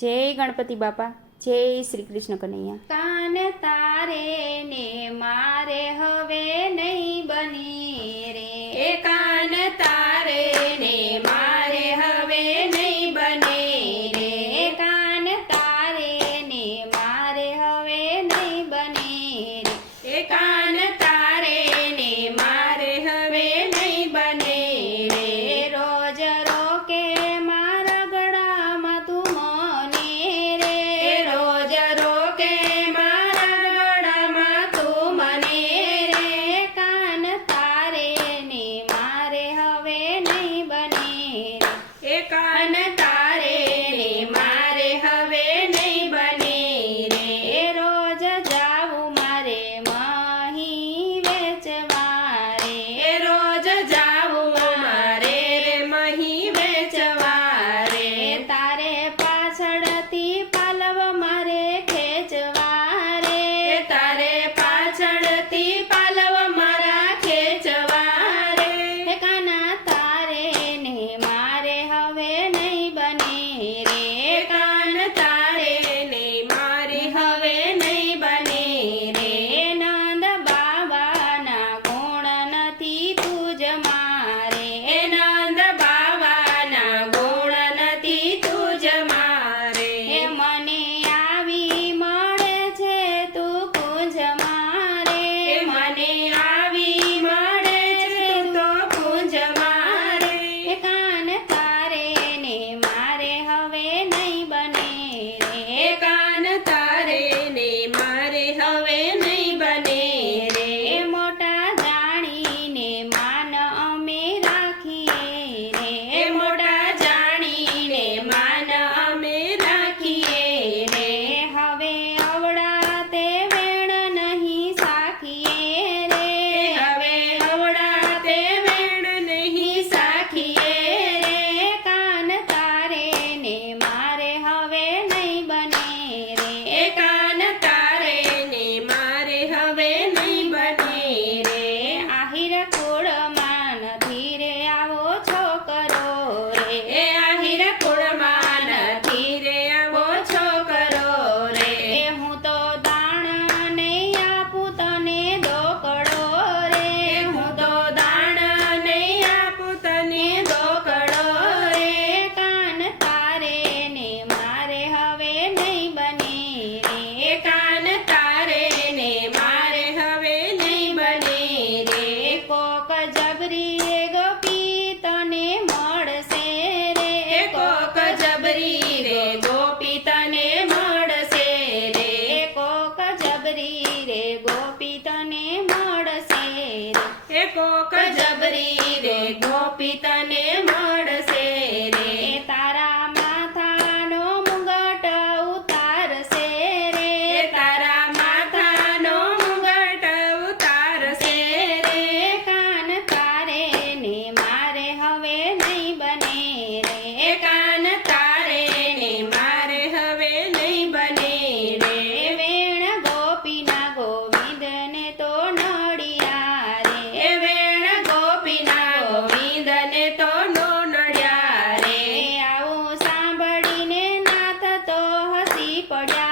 જય ગણપતિ બાપા, જય શ્રી કૃષ્ણ કનૈયા. કાન તારે ને મારે હવે નહીં બની રે. એ કા night. Tirego. paper. Down.